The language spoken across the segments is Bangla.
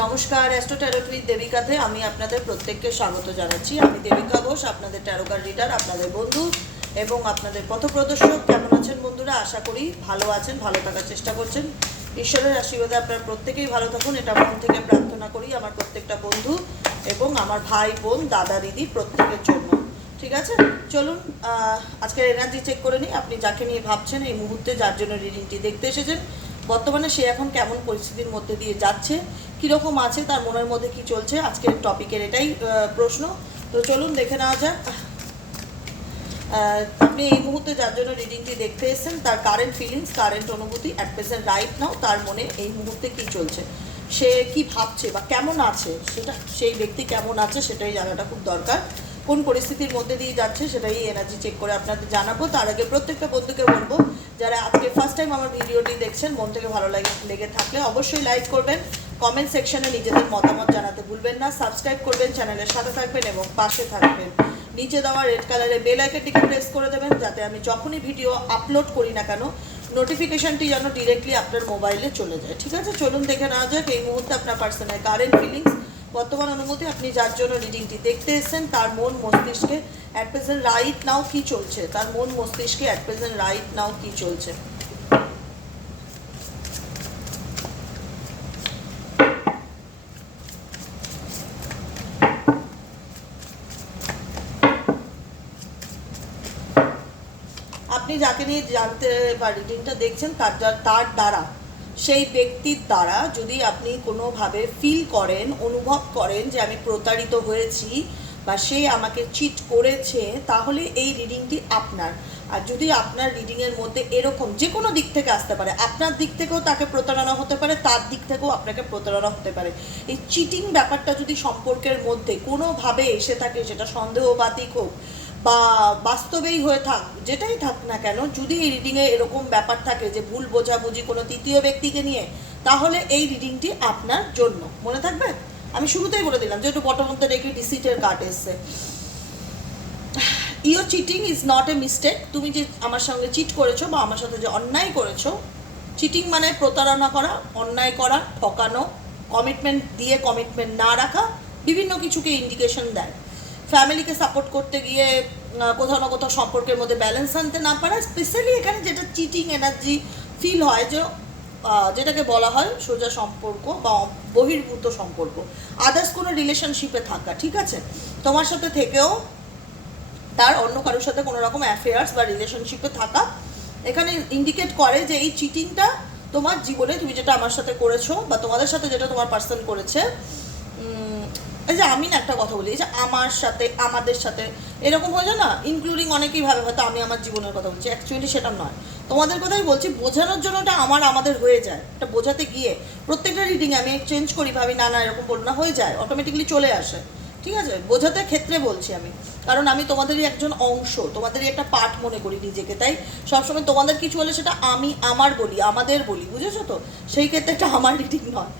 নমস্কার অ্যাস্ট্রো ট্যারোট উইথ দেবিকাতে আমি আপনাদের প্রত্যেককে স্বাগত জানাচ্ছি। আমি দেবিকা ঘোষ, আপনাদের ট্যারোকার রিডার আপনাদের বন্ধু এবং আপনাদের পথপ্রদর্শক। কেমন আছেন বন্ধুরা? আশা করি ভালো আছেন, ভালো থাকার চেষ্টা করছেন। ঈশ্বরের আশীর্বাদে আপনারা প্রত্যেকেই ভালো থাকুন। এটা মন থেকে প্রার্থনা করি আমার প্রত্যেকটা বন্ধু এবং আমার ভাই, বোন, দাদা, দিদি প্রত্যেকের জন্য। ঠিক আছে? চলুন আজকের এনার্জি চেক করে নিই। আপনি যাকে নিয়ে ভাবছেন এই মুহূর্তে, যার জন্য রিডিংটি দেখতে এসেছেন। বর্তমানে সে এখন কেমন পরিস্থিতির মধ্যে দিয়ে যাচ্ছে কীরকম আছে, তার মনের মধ্যে কি চলছে, আজকের টপিকের এটাই প্রশ্ন। তো চলুন দেখে নেওয়া যাক। আপনি এই মুহূর্তে যার জন্য রিডিংটি দেখতে এসেছেন, তার কারেন্ট ফিলিংস কারেন্ট অনুভূতি অ্যাট প্রেজেন্ট রাইট নাও তার মনে এই মুহূর্তে কি চলছে? সে কি ভাবছে বা কেমন আছে, সেটা, সেই ব্যক্তি কেমন আছে সেটাই জানাটা খুব দরকার। কোন পরিস্থিতির মধ্যে দিয়ে যাচ্ছে সেটাই এনার্জি চেক করে আপনাদের জানাব। তার আগে প্রত্যেকটা বন্ধুকে বলব, যারা আজকে ফার্স্ট টাইম আমার ভিডিওটি দেখছেন, মন থেকে ভালো লাগে, লেগে থাকলে অবশ্যই লাইক করবেন। কমেন্ট সেকশনে নিজেদের মতামত জানাতে ভুলবেন না। সাবস্ক্রাইব করবেন চ্যানেলের সাথে থাকবেন এবং পাশে থাকবেন। নিচে দেওয়া রেড কালারের বেল আইকনটিকে প্রেস করে দেবেন যাতে আমি যখনই ভিডিও আপলোড করি না কেন নোটিফিকেশনটি যেন ডিরেক্টলি আপনার মোবাইলে চলে যায়। ঠিক আছে? চলুন দেখে নেওয়া যাক। এই মুহূর্তে আপনার পার্সোনাল কারেন্ট ফিলিংস বর্তমান অনুমতি, আপনি যার জন্য রিডিংটি দেখতে এসেছেন, তার মন মস্তিষ্কে অ্যাট প্রেজেন্ট রাইট নাও কি চলছে? তার মন মস্তিষ্কে অ্যাট প্রেজেন্ট রাইট নাও কি চলছে? আপনি যাকে নিয়ে জানতে বা রিডিংটা দেখছেন, তার তার দ্বারা, সেই ব্যক্তির দ্বারা যদি আপনি কোনোভাবে ফিল করেন, অনুভব করেন যে আমি প্রতারিত হয়েছি বা সে আমাকে চিট করেছে, তাহলে এই রিডিংটি আপনার। আর যদি আপনার রিডিংয়ের মধ্যে এরকম যে কোনো দিক থেকে আসতে পারে, আপনার দিক থেকেও তাকে প্রতারণা হতে পারে, তার দিক থেকেও আপনাকে প্রতারণা হতে পারে। এই চিটিং ব্যাপারটা যদি সম্পর্কের মধ্যে কোনোভাবে এসে থাকে, সেটা সন্দেহবাতিক হোক বা বাস্তবেই হয়ে থাক, যেটাই থাক না কেন, যদি এই রিডিংয়ে এরকম ব্যাপার থাকে যে ভুল বোঝাবুঝি কোনো তৃতীয় ব্যক্তিকে নিয়ে, তাহলে এই রিডিংটি আপনার জন্য। মনে থাকবে? আমি শুরুতেই বলে দিলাম যে একটু মধ্যে রেখে ডিসিটের কার্ড এসছে। ইও cheating is not a mistake তুমি যে আমার সঙ্গে চিট করেছ বা আমার সাথে যে অন্যায় করেছ চিটিং মানে প্রতারণা করা, অন্যায় করা, ঠকানো কমিটমেন্ট দিয়ে কমিটমেন্ট না রাখা, বিভিন্ন কিছুকে ইন্ডিকেশন দেয়। ফ্যামিলিকে সাপোর্ট করতে গিয়ে কোথাও না কোথাও সম্পর্কের মধ্যে ব্যালেন্স আনতে না পারা স্পেশালি এখানে যেটা চিটিং এনার্জি ফিল হয় যে যেটাকে বলা হয় সোজা সম্পর্ক বা বহির্ভূত সম্পর্ক। আদার্স কোনো রিলেশনশিপে থাকা, ঠিক আছে? তোমার সাথে থেকেও তার অন্য কারোর সাথে কোনো রকম অ্যাফেয়ার্স বা রিলেশনশিপে থাকা। এখানে ইন্ডিকেট করে যে এই চিটিংটা তোমার জীবনে তুমি যেটা আমার সাথে করেছ বা তোমাদের সাথে যেটা তোমার পার্সন করেছে এই যে আমি না একটা কথা বলি, এই যে আমার সাথে, আমাদের সাথে, এরকম হয়ে যায় না ইনক্লুডিং অনেকেই ভাবে হয়তো আমি আমার জীবনের কথা বলছি অ্যাকচুয়ালি সেটা নয়। তোমাদের কথাই বলছি, বোঝানোর জন্য ওটা আমার, আমাদের হয়ে যায়। এটা বোঝাতে গিয়ে প্রত্যেকটা রিডিং আমি চেঞ্জ করি, ভাবি না না, এরকম বলব না, হয়ে যায় অটোমেটিকলি চলে আসে। ঠিক আছে? বোঝাতে ক্ষেত্রে বলছি আমি। কারণ আমি তোমাদেরই একজন অংশ, তোমাদেরই একটা পার্ট মনে করি নিজেকে, তাই? সবসময় তোমাদের কিছু হলে সেটা আমি, আমার বলি, আমাদের বলি, বুঝেছ তো? সেই ক্ষেত্রে এটা আমার রিডিং নয়।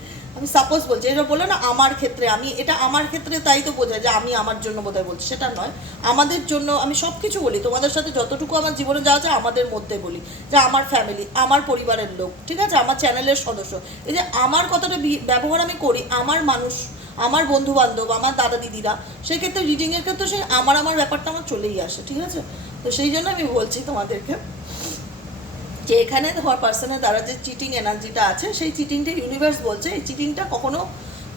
সাপোজ বলছি এটা বলল না আমার ক্ষেত্রে, আমি, এটা আমার ক্ষেত্রে তাই তো বোঝায় যে আমি আমার জন্য বোধহয় বলছি। সেটা নয়। আমাদের জন্য আমি সব কিছু বলি। তোমাদের সাথে যতটুকু আমার জীবনে যাওয়া যায় আমাদের মধ্যে বলি। যে আমার ফ্যামিলি আমার পরিবারের লোক, ঠিক আছে? আমার চ্যানেলের সদস্য। এই যে আমার কথাটা ব্যবহার আমি করি, আমার মানুষ, আমার বন্ধু বান্ধব আমার দাদা দিদিরা, সেক্ষেত্রে রিডিংয়ের ক্ষেত্রে সেই আমার আমার ব্যাপারটা আমার চলেই আসে, ঠিক আছে? তো সেই জন্য আমি বলছি তোমাদেরকে যে এখানে তোমার পার্সনের দ্বারা যে চিটিং এনার্জিটা আছে, সেই চিটিংটা ইউনিভার্স বলছে। এই চিটিংটা কখনো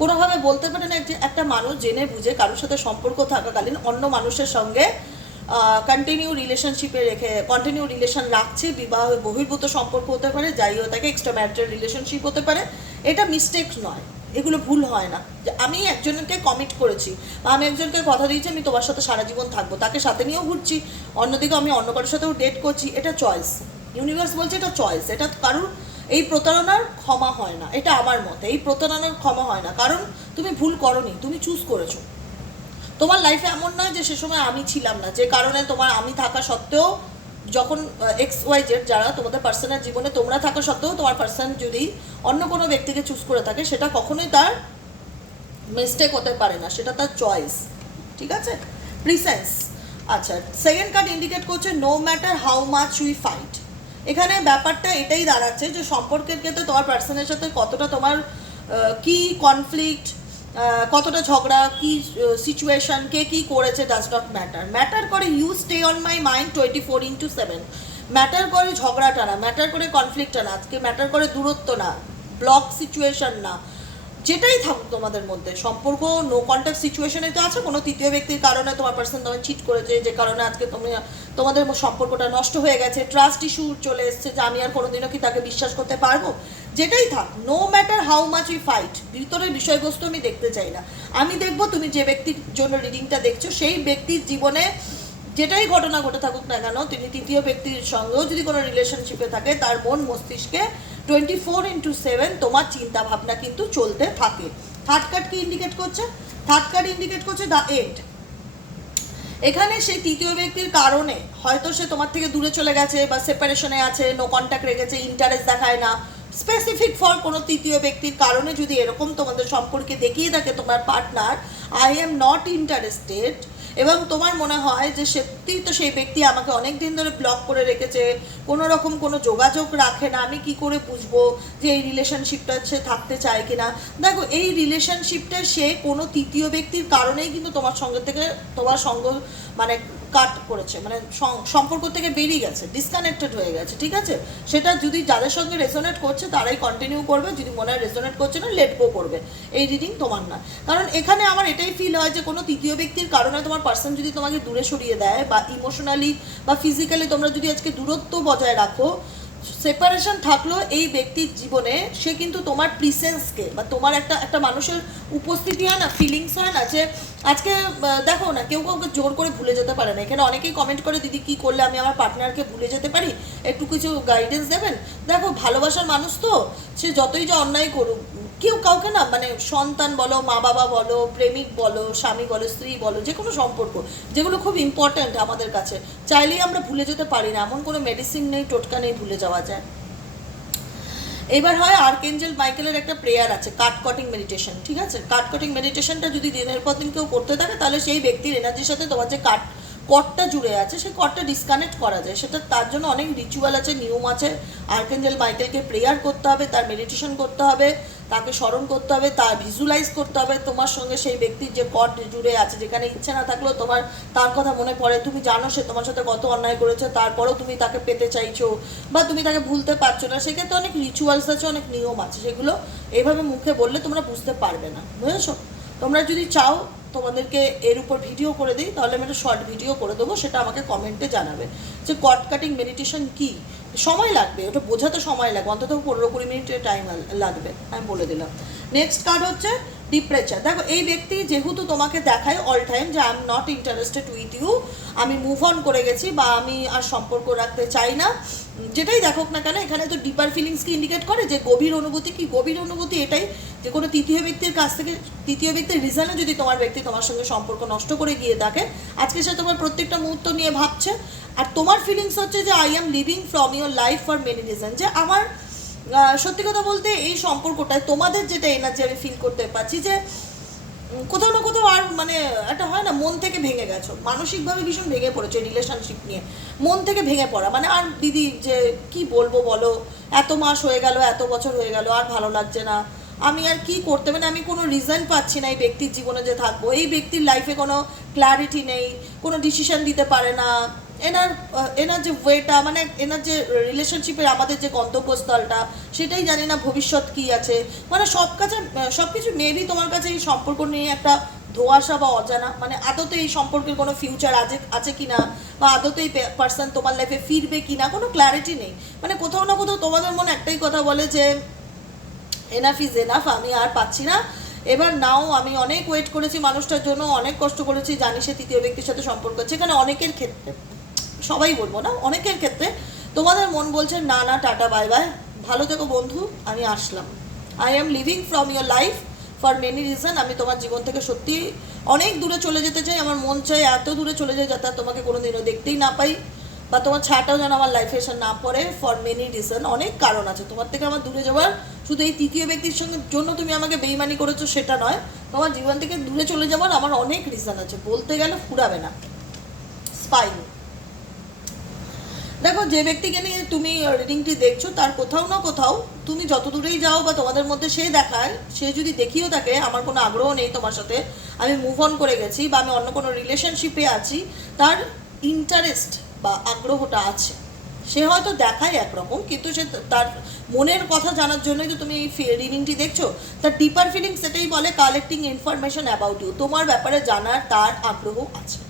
কোনোভাবে বলতে পারে না যে একটা মানুষ জেনে বুঝে কারোর সাথে সম্পর্ক থাকাকালীন অন্য মানুষের সঙ্গে কন্টিনিউ রিলেশনশিপে রেখে কন্টিনিউ রিলেশন রাখছে, বিবাহ, বহির্ভূত সম্পর্ক হতে পারে, যাই হোক তাকে এক্সট্রা ম্যারিটাল রিলেশনশিপ হতে পারে। এটা মিস্টেক নয়। এগুলো ভুল হয় না। যে আমি একজনকে কমিট করেছি বা আমি একজনকে কথা দিয়েছি, আমি তোমার সাথে সারা জীবন থাকব, তাকে সাথে নিয়েও ঘুরছি, অন্যদিকে আমি অন্য কারোর সাথেও ডেট করছি, এটা চয়েস ইউনিভার্স বলছে এটা চয়েস এটা কারোর, এই প্রতারণার ক্ষমা হয় না, এটা আমার মতে, এই প্রতারণার ক্ষমা হয় না। কারণ তুমি ভুল করনি, তুমি চুজ করেছ। তোমার লাইফে এমন নয় যে সে সময় আমি ছিলাম না, যে কারণে তোমার আমি থাকা সত্ত্বেও যখন এক্স ওয়াই জেড যারা তোমাদের পার্সোনাল জীবনে তোমরা থাকা সত্ত্বেও তোমার পার্সন যদি অন্য কোনো ব্যক্তিকে চুজ করে থাকে, সেটা কখনোই তার মিস্টেক হতে পারে না, সেটা তার চয়েস ঠিক আছে? প্রিসেন্স আচ্ছা সেকেন্ড কার্ড ইন্ডিকেট করছে no matter how much we fight এখানে ব্যাপারটা এটাই দাঁড়াচ্ছে যে সম্পর্কের ক্ষেত্রে তোমার পার্সনের সাথে কতটা তোমার কি কনফ্লিক্ট কতটা ঝগড়া, কি সিচুয়েশন কে কি করেছে ডাজ নট ম্যাটার ম্যাটার করে you stay on my mind twenty four into seven matter করে ঝগড়াটা না ম্যাটার করে কনফ্লিক্টটা না, আজকে ম্যাটার করে দূরত্ব না ব্লক সিচুয়েশন না। যেটাই থাকুক তোমাদের মধ্যে, সম্পর্ক নো কন্ট্যাক্ট সিচুয়েশনে তো আছে, কোনো তৃতীয় ব্যক্তির কারণে তোমার পার্সন তোমার চিট করেছে, যে কারণে আজকে তুমি, তোমাদের সম্পর্কটা নষ্ট হয়ে গেছে ট্রাস্ট ইস্যু চলে এসছে, যে আমি আর কোনোদিনও কি তাকে বিশ্বাস করতে পারব? যেটাই থাক no matter how much we fight ভিতরের বিষয়বস্তু আমি দেখতে চাই না। আমি দেখব তুমি যে ব্যক্তির জন্য রিডিংটা দেখছ, সেই ব্যক্তির জীবনে যেটাই ঘটনা ঘটে থাকুক না কেন, তিনি তৃতীয় ব্যক্তির সঙ্গেও যদি কোনো রিলেশনশিপে থাকে, তার মন মস্তিষ্কে টোয়েন্টি ফোর ইন্টু সেভেন তোমার চিন্তা ভাবনা কিন্তু চলতে থাকে। থার্ড কার্ড কি ইন্ডিকেট করছে? থার্ড কার্ড ইন্ডিকেট করছে দ্য এন্ড এখানে সেই তৃতীয় ব্যক্তির কারণে হয়তো সে তোমার থেকে দূরে চলে গেছে বা সেপারেশনে আছে নো কন্ট্যাক্ট রেখেছে ইন্টারেস্ট দেখায় না। স্পেসিফিক ফর কোনো তৃতীয় ব্যক্তির কারণে যদি এরকম তোমাদের সম্পর্কে দেখিয়ে থাকে তোমার partner I am not interested এবং তোমার মনে হয় যে সত্যিই তো সেই ব্যক্তি আমাকে অনেক দিন ধরে ব্লক করে রেখেছে, কোনো রকম কোনো যোগাযোগ রাখে না, আমি কি করে বুঝব যে এই রিলেশনশিপটা সে থাকতে চায় কিনা? দেখো, এই রিলেশনশিপটা সে কোনো তৃতীয় ব্যক্তির কারণেই কিন্তু তোমার সঙ্গে থেকে, তোমার সঙ্গ মানে কাট করেছে মানে সম্পর্ক থেকে বেরিয়ে গেছে ডিসকানেক্টেড হয়ে গেছে, ঠিক আছে? সেটা যদি যাদের সঙ্গে রেজোনেট করছে, তারাই কন্টিনিউ করবে, যদি মনে হয় রেজোনেট করছে না লেট গো করবে। এই রিডিং তোমার না। কারণ এখানে আমার এটাই ফিল হয় যে কোনো তৃতীয় ব্যক্তির কারণে তোমার পার্সন যদি তোমাকে দূরে সরিয়ে দেয় বা ইমোশনালি বা ফিজিক্যালি তোমরা যদি আজকে দূরত্ব বজায় রাখো সেপারেশন থাকলেও এই ব্যক্তির জীবনে সে কিন্তু তোমার প্রিসেন্সকে বা তোমার একটা একটা মানুষের উপস্থিতি হয় না ফিলিংস হয় না যে আজকে দেখো না, কেউ কাউকে জোর করে ভুলে যেতে পারে না। এখানে অনেকেই কমেন্ট করে, দিদি, কি করলে আমি আমার পার্টনারকে ভুলে যেতে পারি? একটু কিছু গাইডেন্স দেবেন? দেখো, ভালোবাসার মানুষ তো সে যতই যে অন্যায় করুক, কেউ কাউকে না মানে সন্তান বলো মা বাবা বলো, প্রেমিক বলো, স্বামী বলো, স্ত্রী বলো, যে কোনো সম্পর্ক, যেগুলো খুব ইম্পর্ট্যান্ট আমাদের কাছে। চাইলেই আমরা ভুলে যেতে পারি না, এমন কোনো মেডিসিন নেই, টোটকা নেই, ভুলে যাওয়া যায়। এবার হয় আর্কেঞ্জেল মাইকেলের একটা প্রেয়ার আছে কাট কটিং মেডিটেশন ঠিক আছে? কাট কটিং মেডিটেশনটা যদি দিনের পর দিন কেউ করতে থাকে, তাহলে সেই ব্যক্তির এনার্জির সাথে তোমার যে কাট কটটা জুড়ে আছে, সেই কটটা ডিসকানেক্ট করা যায়। সেটা তার জন্য অনেক রিচুয়াল আছে, নিয়ম আছে। আর্কেঞ্জেল মাইকেলকে প্রেয়ার করতে হবে, তার মেডিটেশন করতে হবে, তাকে স্মরণ করতে হবে, তার ভিজুয়ালাইজ করতে হবে। তোমার সঙ্গে সেই ব্যক্তির যে কট জুড়ে আছে, যেখানে ইচ্ছে না থাকলেও তোমার, তার কথা মনে পড়ে। তুমি জানো সে তোমার সাথে কত অন্যায় করেছে, তারপরেও তুমি তাকে পেতে চাইছো বা তুমি তাকে ভুলতে পারছ না। সেক্ষেত্রে অনেক রিচুয়ালস আছে, অনেক নিয়ম আছে, সেগুলো এইভাবে মুখে বললে তোমরা বুঝতে পারবে না। বুঝেছ? তোমরা যদি চাও তোমাদেরকে এর উপর ভিডিও করে দিই, তাহলে আমি একটা শর্ট ভিডিও করে দেবো, সেটা আমাকে কমেন্টে জানাবে। যে কট কাটিং মেডিটেশন কি? সময় লাগবে, ওটা বোঝাতে সময় লাগবে, অন্তত পনেরো কুড়ি মিনিটের টাইম লাগবে, আমি বলে দিলাম। নেক্সট কার্ড হচ্ছে ডিপ্রেচার দেখো, এই ব্যক্তি যেহেতু তোমাকে দেখায় অল টাইম যে I am not interested with you আমি মুভ অন করে গেছি বা আমি আর সম্পর্ক রাখতে চাই না যেটাই দেখোক না কেন, এখানে তো ডিপার ফিলিংসকে ইন্ডিকেট করে যে গভীর অনুভূতি কি? গভীর অনুভূতি এটাই যে কোনো তৃতীয় ব্যক্তির কাছ থেকে, তৃতীয় ব্যক্তির রিজনে যদি তোমার ব্যক্তি তোমার সঙ্গে সম্পর্ক নষ্ট করে গিয়ে থাকে আজকে সে তোমার প্রত্যেকটা মুহূর্ত নিয়ে ভাবছে। আর তোমার ফিলিংস হচ্ছে যে I am leaving from your life for many reason যে আমার সত্যি কথা বলতে এই সম্পর্কটায় তোমাদের যেটা এনার্জি আমি ফিল করতে পারছি যে কোথাও না কোথাও আর মানে একটা হয় না, মন থেকে ভেঙে গেছো। মানসিকভাবে ভীষণ ভেঙে পড়েছো রিলেশনশিপ নিয়ে। মন থেকে ভেঙে পড়া। মানে আর দিদি, যে কি বলব বলো, এত মাস হয়ে গেল, এত বছর হয়ে গেল, আর ভালো লাগছে না। আমি আর কি করতে মানে আমি কোনো রিজন পাচ্ছি না এই ব্যক্তির জীবনে যে থাকব। এই ব্যক্তির লাইফে কোনো ক্ল্যারিটি নেই, কোনো ডিসিশন দিতে পারে না। এনার এনার যে ওয়েটা মানে এনার যে রিলেশনশিপের আমাদের যে গন্তব্যস্থলটা, সেটাই জানি না ভবিষ্যৎ কি আছে। মানে সব কাছে সব কিছু মেবি তোমার কাছে এই সম্পর্ক নিয়ে একটা ধোয়াশা বা অজানা মানে আদতে এই সম্পর্কের কোনো ফিউচার আছে আছে কি না বা আদতে এই পার্সন তোমার লাইফে ফিরবে কি না কোনো ক্ল্যারিটি নেই। মানে কোথাও না কোথাও তোমাদের মনে একটাই কথা বলে যে এনাফ ইজ এনাফ আমি আর পাচ্ছি না। এবার নাও, আমি অনেক ওয়েট করেছি মানুষটার জন্য, অনেক কষ্ট করেছি, জানি সে তৃতীয় ব্যক্তির সাথে সম্পর্ক এখানে অনেকের ক্ষেত্রে সবাই বলব না, অনেকের ক্ষেত্রে। তোমাদের মন বলছে, না না, টাটা বাই বাই ভালো থেকো বন্ধু, আমি আসলাম। I am leaving from your life for many reason আমি তোমার জীবন থেকে সত্যি অনেক দূরে চলে যেতে চাই। আমার মন চাই এত দূরে চলে যায় যাতে তোমাকে কোনোদিনও দেখতেই না পাই বা তোমার ছাটাও যেন আমার লাইফে এসে না পড়ে ফর মেনি রিজন অনেক কারণ আছে। তোমার থেকে আমার দূরে যাওয়ার শুধু এই তৃতীয় ব্যক্তির সঙ্গে জন্য তুমি আমাকে বেইমানি করেছ সেটা নয়। তোমার জীবন থেকে দূরে চলে যাওয়ার আমার অনেক রিজন আছে। বলতে গেলে ফুরাবে না। স্পাইন দেখো, যে ব্যক্তিকে নিয়ে তুমি রিডিংটি দেখছ, তার কোথাও না কোথাও তুমি যত দূরেই যাও বা তোমাদের মধ্যে সে দেখায়, সে যদি দেখিও থাকে, আমার কোনো আগ্রহ নেই তোমার সাথে, আমি মুভ অন করে গেছি বা আমি অন্য কোনো রিলেশনশিপে আছি, তার ইন্টারেস্ট বা আগ্রহটা আছে। সে হয়তো দেখায় একরকম, কিন্তু সে তার মনের কথা জানার জন্যই তো তুমি এই রিডিংটি দেখছ। তার ডিপার ফিলিং সেটাই বলে কালেক্টিং ইনফরমেশন অ্যাবাউট ইউ তোমার ব্যাপারে জানার তার আগ্রহ আছে।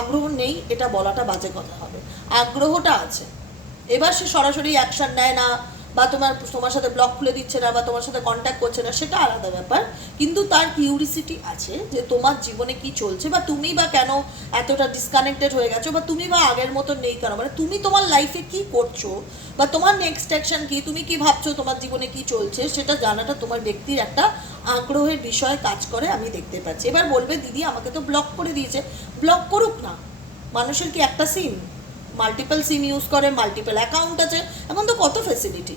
আগ্রহ নেই, এটা বলাটা বাজে কথা হবে। আগ্রহটা আছে। এবার সে সরাসরি অ্যাকশন নেয় না বা তোমার তোমার সাথে ব্লক খুলে দিচ্ছে না বা তোমার সাথে কন্ট্যাক্ট করছে না, সেটা আলাদা ব্যাপার। কিন্তু তার কিউরিসিটি আছে যে তোমার জীবনে কি চলছে বা তুমি বা কেন এতটা ডিসকানেক্টেড হয়ে গেছো বা তুমি বা আগের মতো নেই কেন? মানে তুমি তোমার লাইফে কি করছ বা তোমার নেক্সট অ্যাকশন কি? তুমি কি ভাবছ তোমার জীবনে কি চলছে? সেটা জানাটা তোমার ব্যক্তির একটা আগ্রহের বিষয় কাজ করে, আমি দেখতে পাচ্ছি। এবার বলবে, দিদি, আমাকে তো ব্লক করে দিয়েছে। ব্লক করুক না। মানুষের কি একটা সিম মাল্টিপল সিম ইউজ করে মাল্টিপল অ্যাকাউন্ট আছে এখন তো কত ফেসিলিটি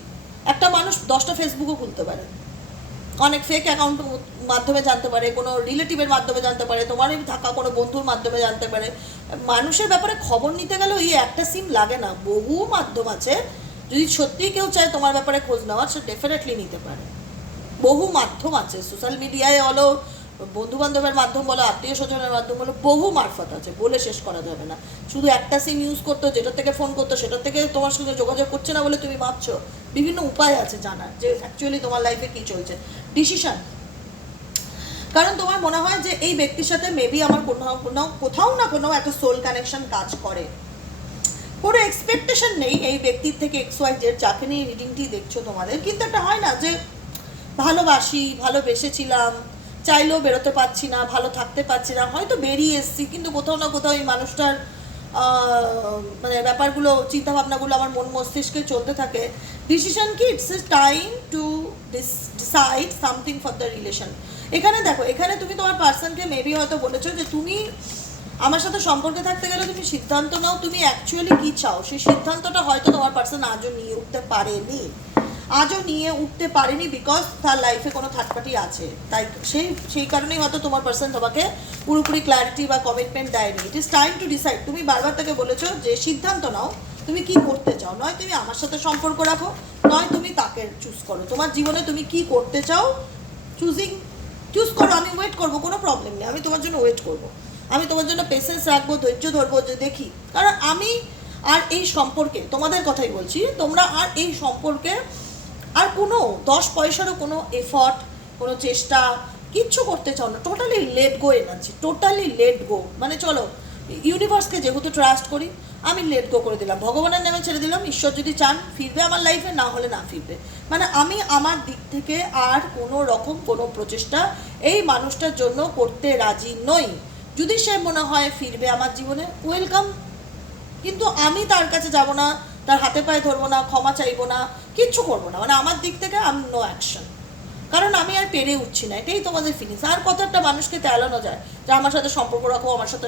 একটা মানুষ দশটা ফেসবুকও খুলতে পারে। অনেক ফেক অ্যাকাউন্ট মাধ্যমে জানতে পারে, কোনো রিলেটিভের মাধ্যমে জানতে পারে, তোমারই থাকা কোনো বন্ধুর মাধ্যমে জানতে পারে। মানুষের ব্যাপারে খবর নিতে গেলেও এই একটা সিম লাগে না। বহু মাধ্যম আছে, যদি সত্যিই কেউ চায় তোমার ব্যাপারে খোঁজ নেওয়ার, সে ডেফিনেটলি নিতে পারে। বহু মাধ্যম আছে সোশ্যাল মিডিয়ায় হলো বন্ধু বান্ধবের মাধ্যম বলো, আত্মীয় স্বজনের মাধ্যম বলো, বহু মারফত আছে, বলে শেষ করা যাবে না। শুধু একটা সিম ইউজ করতো, যেটার থেকে ফোন করতো, সেটার থেকে তোমার সঙ্গে যোগাযোগ করছে না বলে তুমি ভাবছ? বিভিন্ন উপায় আছে জানার, যে অ্যাকচুয়ালি তোমার লাইফে কি চলছে। ডিসিশন কারণ তোমার মনে হয় যে এই ব্যক্তির সাথে মেবি আমার কোনো কোনো কোথাও না কোনো একটা সোল কানেকশন কাজ করে। কোনো এক্সপেকটেশন নেই এই ব্যক্তির থেকে এক্স ওয়াই জেড যাকে নিয়ে রিডিংটি দেখছ তোমাদের। কিন্তু একটা হয় না যে ভালোবাসি, ভালোবেসেছিলাম চাইলেও বেরোতে পারছি না, ভালো থাকতে পারছি না। হয়তো বেরিয়ে এসেছি, কিন্তু কোথাও না কোথাও এই মানুষটার মানে ব্যাপারগুলো, চিন্তাভাবনাগুলো আমার মন মস্তিষ্কে চলতে থাকে। ডিসিশন কি? It's time to decide something for the relation এখানে দেখো, এখানে তুমি তোমার পার্সনকে মেবি হয়তো বলেছ যে তুমি আমার সাথে সম্পর্কে থাকতে গেলে তুমি সিদ্ধান্ত নাও, তুমি অ্যাকচুয়ালি কি চাও? সেই সিদ্ধান্তটা হয়তো তোমার পার্সন আজও নিয়ে উঠতে পারেনি। আজও নিয়ে উঠতে পারেনি বিকজ তার লাইফে কোনো থার্ড পার্টি আছে। তাই সেই সেই কারণেই হয়তো তোমার পার্সন তোমাকে পুরোপুরি ক্ল্যারিটি বা কমিটমেন্ট দেয়নি। It is time to decide তুমি বারবার তাকে বলেছ যে, সিদ্ধান্ত নাও, তুমি কি করতে চাও? নয় তুমি আমার সাথে সম্পর্ক রাখো, নয় তুমি তাকে চুজ করো। তোমার জীবনে তুমি কি করতে চাও চুজিং চুজ করো। আমি ওয়েট করব, কোনো প্রবলেম নেই। আমি তোমার জন্য ওয়েট করব। আমি তোমার জন্য পেশেন্স রাখব, ধৈর্য ধরবো, যে দেখি। কারণ আমি আর এই সম্পর্কে, তোমাদের কথাই বলছি, তোমরা আর এই সম্পর্কে আর কোনো দশ পয়সারও কোনো এফর্ট কোনো চেষ্টা কিচ্ছু করতে চাও না। Totally let go energy totally let go মানে চলো ইউনিভার্সকে যেহেতু ট্রাস্ট করি, আমি লেট গো করে দিলাম। ভগবানের নামে ছেড়ে দিলাম, ঈশ্বর যদি চান ফিরবে আমার লাইফে না হলে না ফিরবে। মানে আমি আমার দিক থেকে আর কোনো রকম কোনো প্রচেষ্টা এই মানুষটার জন্য করতে রাজি নই। যদি সে মনে হয় ফিরবে আমার জীবনে ওয়েলকাম কিন্তু আমি তার কাছে যাব না তার হাতে পায়ে ধরবো না, ক্ষমা চাইব না, কিচ্ছু করব না। মানে আমার দিক থেকে আমি নো অ্যাকশন কারণ আমি আর পেরে উঠছি না, এটাই তোমাদের ফিলিংস আর কত একটা মানুষকে তেলানো যায় যে আমার সাথে সম্পর্ক রাখো, আমার সাথে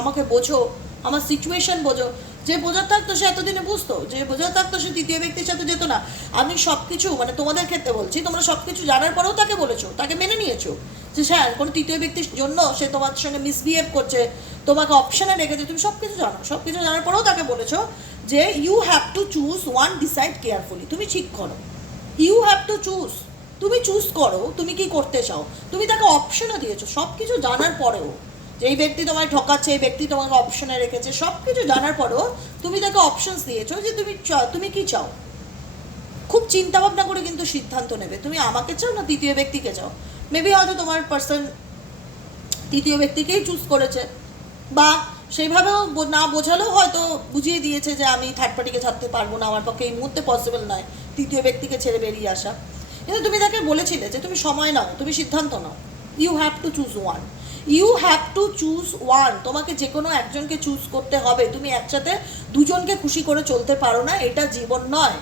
আমাকে বোঝো, আমার সিচুয়েশন বোঝো। যে বোঝার থাকতো সে এতদিনে বুঝতো, যে বোঝার থাকতো সে তৃতীয় ব্যক্তির সাথে যেত না। আমি সব কিছু মানে তোমাদের ক্ষেত্রে বলছি, তোমরা সব কিছু জানার পরেও তাকে বলেছ, তাকে মেনে নিয়েছো। যে স্যার, কোনো তৃতীয় ব্যক্তির জন্য সে তোমার সঙ্গে মিসবিহেভ করছে, তোমাকে অপশানে রেখেছে, তুমি সব কিছু জানো। সব কিছু জানার পরেও তাকে বলেছ যে you have to choose one decide carefully তুমি ঠিক করো। ইউ হ্যাভ টু চুজ তুমি চুজ করো, তুমি কি করতে চাও। তুমি তাকে অপশনও দিয়েছ। সব কিছু জানার পরেও। যে এই ব্যক্তি তোমায় ঠকাচ্ছে, এই ব্যক্তি তোমাকে অপশনে রেখেছে সব কিছু জানার পরও তুমি তাকে অপশনস দিয়েছ যে তুমি তুমি কি চাও? খুব চিন্তা ভাবনা করে কিন্তু সিদ্ধান্ত নেবে। তুমি আমাকে চাও না তৃতীয় ব্যক্তিকে চাও? মেবি হয়তো তোমার পার্সন তৃতীয় ব্যক্তিকেই চুজ করেছে। বা সেইভাবেও না বোঝালেও হয়তো বুঝিয়ে দিয়েছে যে আমি থার্ড পার্টিকে ছাড়তে পারব না, আমার পক্ষে এই মুহূর্তে পসিবল নয় তৃতীয় ব্যক্তিকে ছেড়ে বেরিয়ে আসা। কিন্তু তুমি তাকে বলেছিলে যে তুমি সময় নাও, তুমি সিদ্ধান্ত নাও। You have to choose one you have to choose one তোমাকে যে কোনো একজনকে চুজ করতে হবে। তুমি একসাথে দুজনকে খুশি করে চলতে পারো না, এটা জীবন নয়।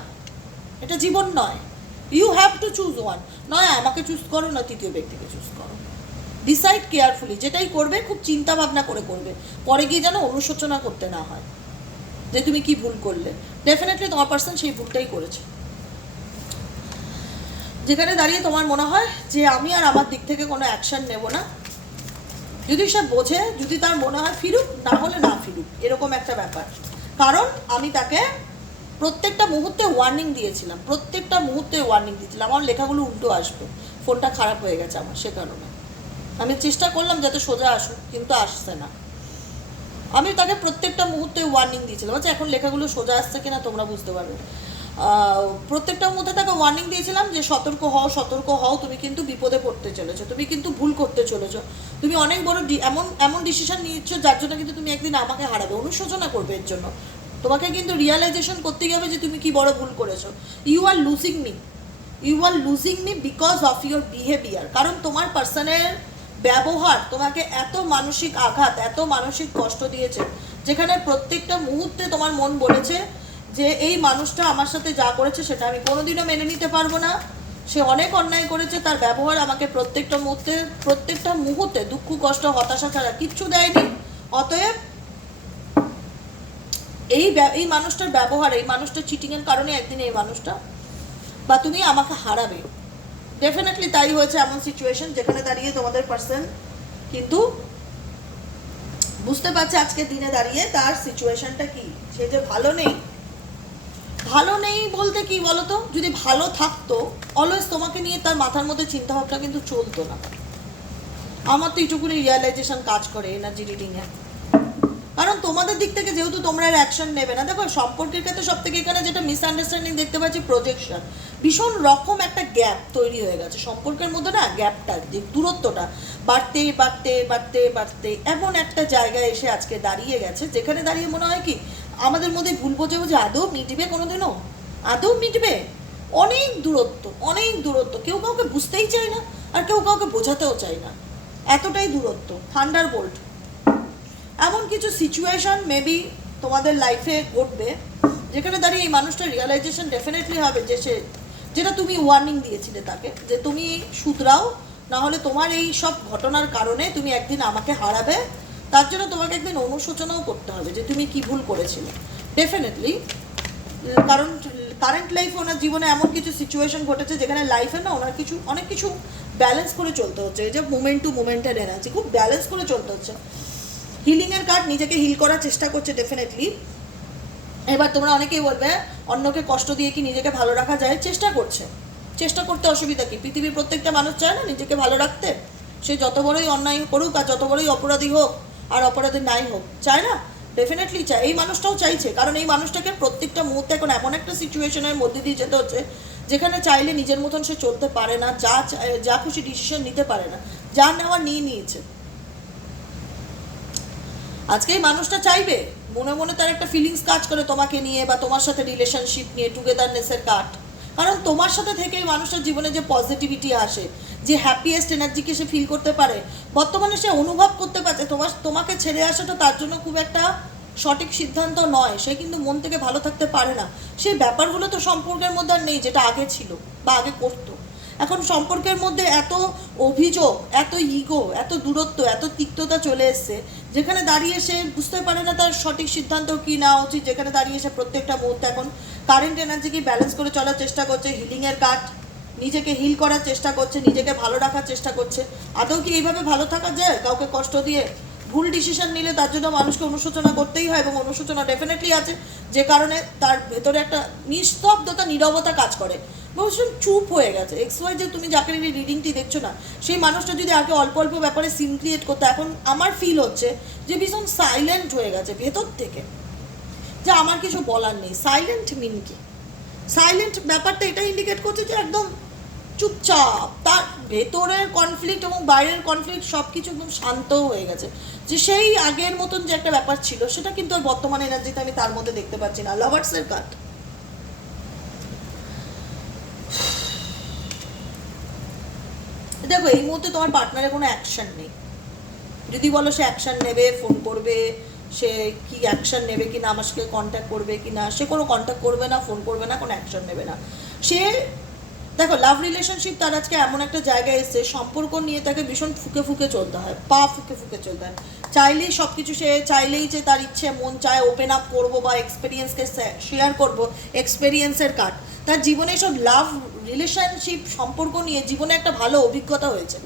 এটা জীবন নয়। You have to choose one নয়, আমাকে চুজ করো না তৃতীয় ব্যক্তিকে চুজ করো। ডিসাইড কেয়ারফুলি যেটাই করবে, খুব চিন্তা ভাবনা করে করবে। পরে গিয়ে যেন অনুশোচনা করতে না হয়। যে তুমি কি ভুল করলে। ডেফিনেটলি তোমার পার্সন সেই ভুলটাই করেছে। যেখানে দাঁড়িয়ে তোমার মনে হয় যে আমি আর আমার দিক থেকে কোনো অ্যাকশন নেব না। যদি সে বোঝে, যদি তার মনে হয় ফিরুক, না হলে না ফিরুক। এরকম একটা ব্যাপার। কারণ আমি তাকে প্রত্যেকটা মুহূর্তে ওয়ার্নিং দিয়েছিলাম, প্রত্যেকটা মুহূর্তে ওয়ার্নিং দিয়েছিলাম। আমার লেখাগুলো উল্টো আসবে। ফোনটা খারাপ হয়ে গেছে আমার, সে কারণে। আমি চেষ্টা করলাম যাতে সোজা আসুক, কিন্তু আসছে না। আমি তাকে প্রত্যেকটা মুহূর্তে ওয়ার্নিং দিয়েছিলাম। আচ্ছা এখন লেখাগুলো সোজা আসছে কিনা তোমরা বুঝতে পারবে। আহ, প্রত্যেকটা মধ্যে তাকে ওয়ার্নিং দিয়েছিলাম যে সতর্ক হও সতর্ক হও তুমি কিন্তু বিপদে পড়তে চলেছো তুমি কিন্তু ভুল করতে চলেছো। তুমি অনেক বড় এমন এমন ডিসিশন নিচ্ছ যার জন্য কিন্তু তুমি একদিন আমাকে হারাবে। অনুশোচনা করবে এর জন্য। তোমাকে কিন্তু রিয়ালাইজেশন করতে হবে যে তুমি কি বড় ভুল করেছ। You are losing me you are losing me because of your behaviour কারণ তোমার পার্সনের ব্যবহার তোমাকে এত মানসিক আঘাত এত মানসিক কষ্ট দিয়েছে যেখানে প্রত্যেকটা মুহূর্তে তোমার মন বলেছে যে এই মানুষটা আমার সাথে যা করেছে সেটা আমি কোনোদিনও মেনে নিতে পারব না। সে অনেক অন্যায় করেছে, তার ব্যবহার আমাকে প্রত্যেকটা মুহূর্তে প্রত্যেকটা মুহূর্তে দুঃখ, কষ্ট, হতাশা ছাড়া কিচ্ছু দেয়নি। অতএব এই এই মানুষটার ব্যবহার, এই মানুষটা চিটিংয়ের কারণে একদিন এই মানুষটা বা তুমি আমাকে হারাবে। ডেফিনেটলি তাই হয়েছে এমন সিচুয়েশন যেখানে দাঁড়িয়ে তোমাদের পার্সন কিন্তু বুঝতে পারছে আজকে দিনে দাঁড়িয়ে তার সিচুয়েশনটা কি। সে যে ভালো নেই ভালো নেই বলতে কি বলতো? যদি ভালো থাকতো অলওয়েজ তোমাকে নিয়ে তার মাথার মধ্যে চিন্তাভাবনা কিন্তু চলতো না। আমার তো এইটুকুনি রিয়ালাইজেশন কাজ করে এনার্জি রিডিংয়ে কারণ তোমাদের দিক থেকে যেহেতু তোমরা এর অ্যাকশন নেবে না, দেখো সম্পর্কের ক্ষেত্রে সব থেকে এখানে যেটা মিসআন্ডারস্ট্যান্ডিং দেখতে পাচ্ছি প্রজেকশন ভীষণ রকম একটা গ্যাপ তৈরি হয়ে গেছে। সম্পর্কের মধ্যে না গ্যাপটা যে দূরত্বটা বাড়তে বাড়তে বাড়তে বাড়তে এমন একটা জায়গায় এসে আজকে দাঁড়িয়ে গেছে, যেখানে দাঁড়িয়ে মনে হয় কি আমাদের মধ্যে ভুল বোঝে যে আদৌ মিটবে কোনোদিনও? আদৌ মিটবে? অনেক দূরত্ব অনেক দূরত্ব। কেউ কাউকে বুঝতেই চায় না, আর কেউ কাউকে বোঝাতেও চায় না। এতটাই দূরত্ব থান্ডার বোল্ট এমন কিছু সিচুয়েশন মেবি তোমাদের লাইফে ঘটবে, যেখানে দাঁড়িয়ে এই মানুষটা রিয়ালাইজেশন ডেফিনেটলি হবে যে সে, যেটা তুমি ওয়ার্নিং দিয়েছিলে তাকে, যে তুমি শুধরাও না হলে তোমার এই সব ঘটনার কারণে তুমি একদিন আমাকে হারাবে তার জন্য তোমাকে একদিন অনুশোচনাও করতে হবে যে তুমি কি ভুল করেছিলে। ডেফিনেটলি কারণ কারেন্ট লাইফে ওনার জীবনে এমন কিছু সিচুয়েশন ঘটেছে যেখানে লাইফে না ওনার কিছু, অনেক কিছু ব্যালেন্স করে চলতে হচ্ছে। এই যে মুমেন্ট টু মুমেন্টের এনার্জি খুব ব্যালেন্স করে চলতে হচ্ছে। হিলিংয়ের কার্ড নিজেকে হিল করার চেষ্টা করছে ডেফিনেটলি এবার তোমরা অনেকেই বলবে, অন্যকে কষ্ট দিয়ে কি নিজেকে ভালো রাখা যায়? চেষ্টা করছে। চেষ্টা করতে অসুবিধা কি? পৃথিবীর প্রত্যেকটা মানুষ চায় না নিজেকে ভালো রাখতে? সে যত বড়ই অন্যায় করুক আর যত বড়ই অপরাধী হোক আর অপরাধী নাই হোক, চায় না? ডেফিনেটলি চায়। এই মানুষটাও চাইছে, কারণ এই মানুষটাকে প্রত্যেকটা মুহূর্তে এখন এমন একটা সিচুয়েশনের মধ্যে দিয়ে যেতে হচ্ছে, যেখানে চাইলে নিজের মতন সে চলতে পারে না, যা যা খুশি ডিসিশন নিতে পারে না, যা নেওয়া নিয়ে নিয়েছে। আজকে এই মানুষটা চাইবে, মনে মনে তার একটা ফিলিংস কাজ করে তোমাকে নিয়ে বা তোমার সাথে রিলেশনশিপ নিয়ে টুগেদারনেসের কাট কারণ তোমার সাথে থেকে মানুষের জীবনে যে পজিটিভিটি আসে, যে হ্যাপিয়েস্ট এনার্জিকে সে ফিল করতে পারে, বর্তমানে সে অনুভব করতে পারছে, তোমার, তোমাকে ছেড়ে আসাটা তার জন্য খুব একটা সঠিক সিদ্ধান্ত নয়, সে কিন্তু মন থেকে ভালো থাকতে পারে না। সেই ব্যাপারগুলো তো সম্পর্কের মধ্যে আর নেই, যেটা আগে ছিল বা আগে করতো। এখন সম্পর্কের মধ্যে এত অভিযোগ, এত ইগো এত দূরত্ব, এত তিক্ততা চলে এসছে, যেখানে দাঁড়িয়ে সে বুঝতে পারে না তার সঠিক সিদ্ধান্ত কি নেওয়া উচিত, যেখানে দাঁড়িয়ে সে প্রত্যেকটা মুহূর্তে এখন কারেন্ট এনার্জিকে ব্যালেন্স করে চলার চেষ্টা করছে হিলিংয়ের কাঠ, নিজেকে হিল করার চেষ্টা করছে, নিজেকে ভালো রাখার চেষ্টা করছে। আদৌ কি এইভাবে ভালো থাকা যায় কাউকে কষ্ট দিয়ে? ভুল ডিসিশন নিলে তার জন্য মানুষকে অনুশোচনা করতেই হয় এবং অনুশোচনা ডেফিনেটলি আছে, যে কারণে তার ভেতরে একটা নিস্তব্ধতা, নীরবতা কাজ করে। ভীষণ চুপ হয়ে গেছে। এক্স ওয়াই যে তুমি যাকে নিয়ে রিডিংটি দেখছ না, সেই মানুষটা যদি আগে অল্প অল্প ব্যাপারে সিন ক্রিয়েট করতো, এখন আমার ফিল হচ্ছে যে ভীষণ সাইলেন্ট হয়ে গেছে ভেতর থেকে। যে আমার কিছু বলার নেই। সাইলেন্ট মিন কি? সাইলেন্ট ব্যাপারটা এটা ইন্ডিকেট করছে যে একদম চুপচাপ। তার ভেতরের কনফ্লিক্ট এবং বাইরের কনফ্লিক্ট সব কিছু একদম শান্ত হয়ে গেছে। যে সেই আগের মতন যে একটা ব্যাপার ছিল, সেটা কিন্তু আর বর্তমান এনার্জিতে আমি তার মধ্যে দেখতে পাচ্ছি না। লাভার্সের কাট দেখো, এই মুহূর্তে তোমার পার্টনারের কোনো অ্যাকশন নেই। যদি বলো সে অ্যাকশন নেবে ফোন করবে, সে কি অ্যাকশন নেবে কি না আমার সাথে কন্ট্যাক্ট করবে কি না সে কোনো কন্ট্যাক্ট করবে না ফোন করবে না, কোনো অ্যাকশন নেবে না। সে, দেখো লাভ রিলেশনশিপ তার আজকে এমন একটা জায়গায় এসছে, সম্পর্ক নিয়ে তাকে ভীষণ ফুকে ফুকে চলতে হয়, পা ফুকে ফুকে চলতে হয়। চাইলেই সব কিছু সে, চাইলেই যে তার ইচ্ছে, মন চায় ওপেন আপ করব বা এক্সপিরিয়েন্সকে শেয়ার করব এক্সপিরিয়েন্সের কার্ড তার জীবনে সব লাভ রিলেশনশিপ সম্পর্ক নিয়ে জীবনে একটা ভালো অভিজ্ঞতা হয়েছে।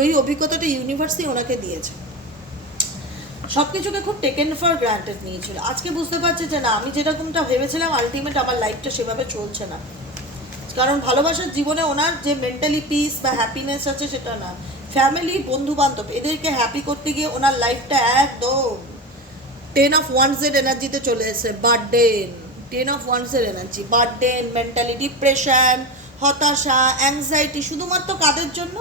ওই অভিজ্ঞতাটা ইউনিভার্সিটি ওনাকে দিয়েছে। সব কিছুকে খুব টেকেন ফর গ্রান্টেড নিয়েছিল। আজকে বুঝতে পারছে যে না, আমি যেরকমটা ভেবেছিলাম আলটিমেট আমার লাইফটা সেভাবে চলছে না। কারণ ভালোবাসার জীবনে ওনার যে মেন্টালি পিস বা হ্যাপিনেস আছে সেটা না। ফ্যামিলি বন্ধু বান্ধব এদেরকে হ্যাপি করতে গিয়ে ওনার লাইফটা একদম টেন অফ ওয়ান্সের এনার্জিতে চলে এসেছে। বার্থডে টেন অফ ওয়ান্সের এনার্জি বার্থডে মেন্টালি ডিপ্রেশন হতাশা অ্যাংজাইটি শুধুমাত্র কাদের জন্য?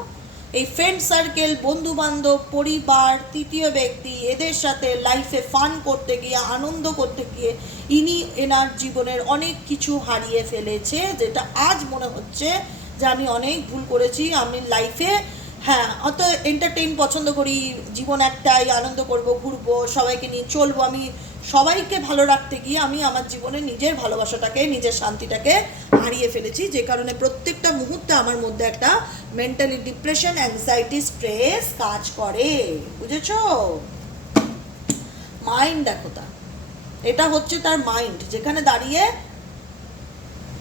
এই ফ্রেন্ড সার্কেল বন্ধু বান্ধব পরিবার, তৃতীয় ব্যক্তি, এদের সাথে লাইফে ফান করতে গিয়ে, আনন্দ করতে গিয়ে, ইনি এনার জীবনের অনেক কিছু হারিয়ে ফেলেছে, যেটা আজ মনে হচ্ছে যে আমি অনেক ভুল করেছি, আমি লাইফে হ্যাঁ অত এন্টারটেইন পছন্দ করি, জীবন একটাই, আনন্দ করব, ঘুরবো, সবাইকে নিয়ে চলবো। আমি সবাইকে ভালো রাখতে গিয়ে আমি আমার জীবনে নিজের ভালোবাসাটাকে, নিজের শান্তিটাকে হারিয়ে ফেলেছি। যে কারণে প্রত্যেকটা মুহূর্তে আমার মধ্যে একটা মেন্টালি ডিপ্রেশন অ্যাংজাইটি স্ট্রেস কাজ করে। বুঝেছ? মাইন্ড দেখো তার এটা হচ্ছে তার মাইন্ড যেখানে দাঁড়িয়ে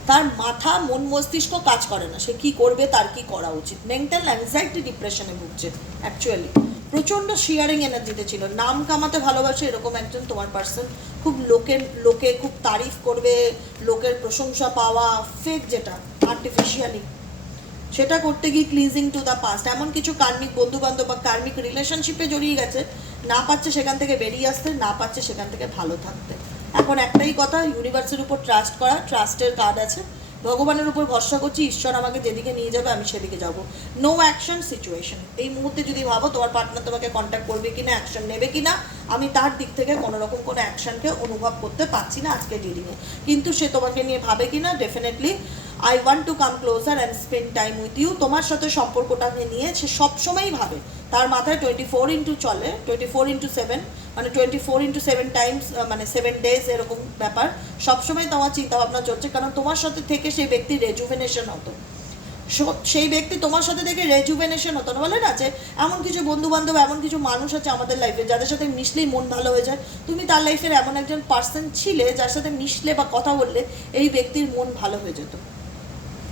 তার মাথা, মন মস্তিষ্ক কাজ করে না। সে কি করবে, তার কি করা উচিত? মেন্টাল অ্যাংজাইটি ডিপ্রেশনে ভুগছে অ্যাকচুয়ালি প্রচণ্ড শেয়ারিং এনার্জিতে ছিল। নাম কামাতে ভালোবাসে এরকম একজন তোমার পার্সন খুব লোকের, লোকে খুব তারিফ করবে, লোকের প্রশংসা পাওয়া ফেক যেটা আর্টিফিশিয়ালি সেটা করতে গিয়ে ক্লিনজিং টু দ্য পাস্ট এমন কিছু কার্মিক বন্ধু বান্ধব বা কার্মিক রিলেশনশিপে জড়িয়ে গেছে, না পাচ্ছে সেখান থেকে বেরিয়ে আসতে, না পাচ্ছে সেখান থেকে ভালো থাকতে। এখন একটাই কথা ইউনিভার্সের উপর ট্রাস্ট করা ট্রাস্টের কার্ড আছে। ভগবানের উপর ভরসা করছি, ঈশ্বর আমাকে যেদিকে নিয়ে যাবে, আমি সেদিকে যাব। নো অ্যাকশন সিচুয়েশন এই মুহূর্তে যদি ভাবো, তোমার পার্টনার তোমাকে কন্ট্যাক্ট করবে কিনা অ্যাকশন নেবে কিনা, আমি তার দিক থেকে কোনো রকম কোনো অ্যাকশনকে অনুভব করতে পারছি না আজকে ডিডিংয়ে কিন্তু সে তোমাকে নিয়ে ভাবে কিনা definitely I want to come closer and spend time with you তোমার সাথে সম্পর্কটাকে নিয়ে সে সবসময়ই ভাবে। তার মাথায় টোয়েন্টি ফোর ইন্টু চলে টোয়েন্টি ফোর ইন্টু সেভেন মানে twenty four into seven times মানে সেভেন ডেজ এরকম ব্যাপার। সবসময় তোমার চিন্তা ভাবনা চলছে, কারণ তোমার সাথে থেকে সেই ব্যক্তির রেজুভেনেশন হতো। সেই ব্যক্তি তোমার সাথে থেকে রেজুভেনেশন হতো না। বলে না যে এমন কিছু বন্ধু বান্ধব এমন কিছু মানুষ আছে আমাদের লাইফে যাদের সাথে মিশলেই মন ভালো হয়ে যায়। তুমি তার লাইফের এমন একজন পার্সন ছিলে, যার সাথে মিশলে বা কথা বললে, এই ব্যক্তির মন ভালো হয়ে যেত।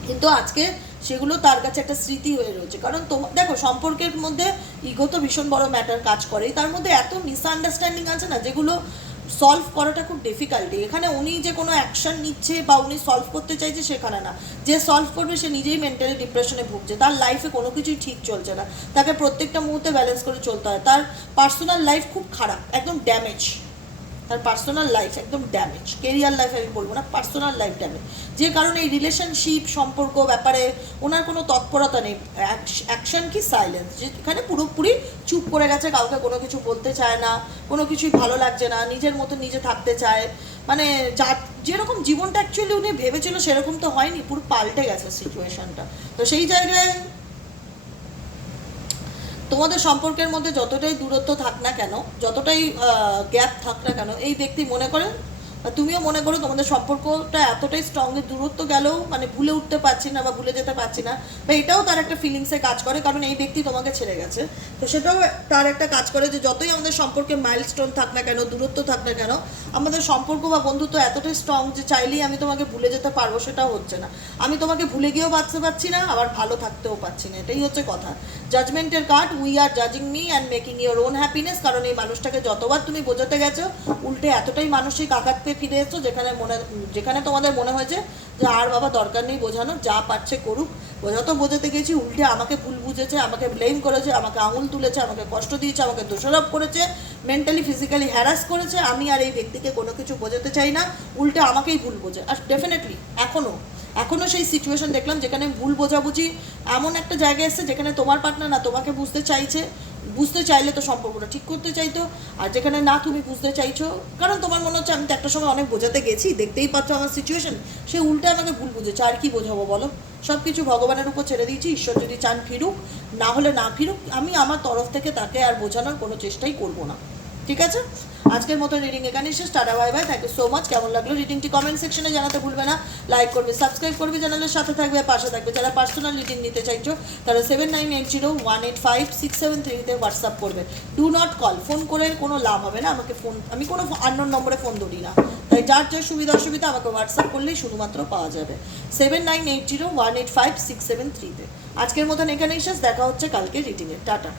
কিন্তু আজকে সেগুলো তার কাছে একটা স্মৃতি হয়ে রয়েছে। কারণ তোমার দেখো, সম্পর্কের মধ্যে ইগো তো ভীষণ বড় ম্যাটার কাজ করে। তার মধ্যে এত মিসআন্ডারস্ট্যান্ডিং আছে না, যেগুলো সলভ করাটা খুব ডিফিকাল্টি এখানে উনি যে কোনো অ্যাকশন নিচ্ছে বা উনি সলভ করতে চাইছে সেখানে না। যে সলভ করবে, সে নিজেই মেন্টালি ডিপ্রেশনে ভুগছে। তার লাইফে কোনো কিছুই ঠিক চলছে না। তাকে প্রত্যেকটা মুহূর্তে ব্যালেন্স করে চলতে হয়। তার পার্সোনাল লাইফ খুব খারাপ, একদম ড্যামেজ তার পার্সোনাল লাইফ একদম ড্যামেজ কেরিয়ার লাইফ আমি বলব না পার্সোনাল লাইফ ড্যামেজ যে কারণে এই রিলেশনশিপ সম্পর্ক ব্যাপারে ওনার কোনো তৎপরতা নেই। অ্যাকশন কি সাইলেন্স যেখানে পুরোপুরি চুপ করে গেছে, কাউকে কোনো কিছু বলতে চায় না, কোনো কিছুই ভালো লাগছে না, নিজের মতো নিজে থাকতে চায়। মানে যা, যেরকম জীবনটা অ্যাকচুয়ালি উনি ভেবেছিল সেরকম তো হয়নি, পুরো পাল্টে গেছে সিচুয়েশনটা তো সেই জায়গায় তোমাদের সম্পর্কের মধ্যে যতটাই দূরত্ব থাক না কেন, যতটাই গ্যাপ থাক না কেন, এই ব্যক্তি মনে করেন তুমিও মনে করো তোমাদের সম্পর্কটা এতটাই স্ট্রং দূরত্ব গেলেও মানে ভুলে উঠতে পারছি না বা ভুলে যেতে পারছি না। বা এটাও তার একটা ফিলিংসে কাজ করে, কারণ এই ব্যক্তি তোমাকে ছেড়ে গেছে। তো সেটাও তার একটা কাজ করে যে যতই আমাদের সম্পর্কে মাইলস্টোন থাক না কেন, দূরত্ব থাক না কেন, আমাদের সম্পর্ক বা বন্ধুত্ব এতটাই স্ট্রং যে চাইলেই আমি তোমাকে ভুলে যেতে পারব সেটাও হচ্ছে না। আমি তোমাকে ভুলে গিয়েও বাঁচতে পারছি না, আবার ভালো থাকতেও পারছি না, এটাই হচ্ছে কথা। জাজমেন্টের card we are জাজিং me and making your own happiness কারণ এই মানুষটাকে যতবার তুমি বোঝাতে গেছো, উল্টে এতটাই মানসিক আঘাত পেয়ে ফিরে এসছো যেখানে মনে, যেখানে তোমাদের মনে হয়েছে যে আর বাবা দরকার নেই বোঝানো যা পারছে করুক। বোঝাতো বোঝাতে গেছি উল্টে আমাকে ভুল বুঝেছে, আমাকে ব্লেম করেছে, আমাকে আঙুল তুলেছে, আমাকে কষ্ট দিয়েছে, আমাকে দোষারোপ করেছে মেন্টালি ফিজিক্যালি হ্যারাস করেছে। আমি আর এই ব্যক্তিকে কোনো কিছু বোঝাতে চাই না, উল্টে আমাকেই ভুল বোঝে। আর ডেফিনেটলি এখনও এখনও সেই সিচুয়েশন দেখলাম যেখানে ভুল বোঝাবুঝি এমন একটা জায়গায় এসছে যেখানে তোমার পার্টনার না তোমাকে বুঝতে চাইছে। বুঝতে চাইলে তো সম্পর্কটা ঠিক করতে চাইতো আর যেখানে না তুমি বুঝতে চাইছো, কারণ তোমার মনে হচ্ছে আমি তো একটা সময় অনেক বোঝাতে গেছি, দেখতেই পাচ্ছ আমার সিচুয়েশন সে উল্টে আমাকে ভুল বুঝেছে। আর কি বোঝাবো বলো? সব কিছু ভগবানের উপর ছেড়ে দিয়েছি। ঈশ্বর যদি চান ফিরুক, না হলে না ফিরুক, আমি আমার তরফ থেকে তাকে আর বোঝানোর কোনো চেষ্টাই করব না। ঠিক আছে? আজকের মতো রিডিং এখানে শেষ। Tata bye bye thank you so much কেমন লাগল রিডিংটি কমেন্ট সেকশনে জানাতে ভুলবে না। লাইক করবে সাবস্ক্রাইব করবে চ্যানেলের সাথে থাকবে, পাশে থাকবে। যারা পার্সোনাল রিডিং নিতে চাইছো, তারা seven nine eight zero one eight five six seven থ্রিতে হোয়াটসঅ্যাপ করবে। ডু নট কল ফোন করে কোনো লাভ হবে না। আমাকে ফোন আমি কোনো আননোন নম্বরে ফোন ধরি না। তাই যার যার সুবিধা অসুবিধা আমাকে হোয়াটসঅ্যাপ করলেই শুধুমাত্র পাওয়া যাবে। Seven nine eight zero one eight five six seven থ্রিতে আজকের মতন এখানেই শেষ। দেখা হচ্ছে কালকে রিডিংয়ে টাটা।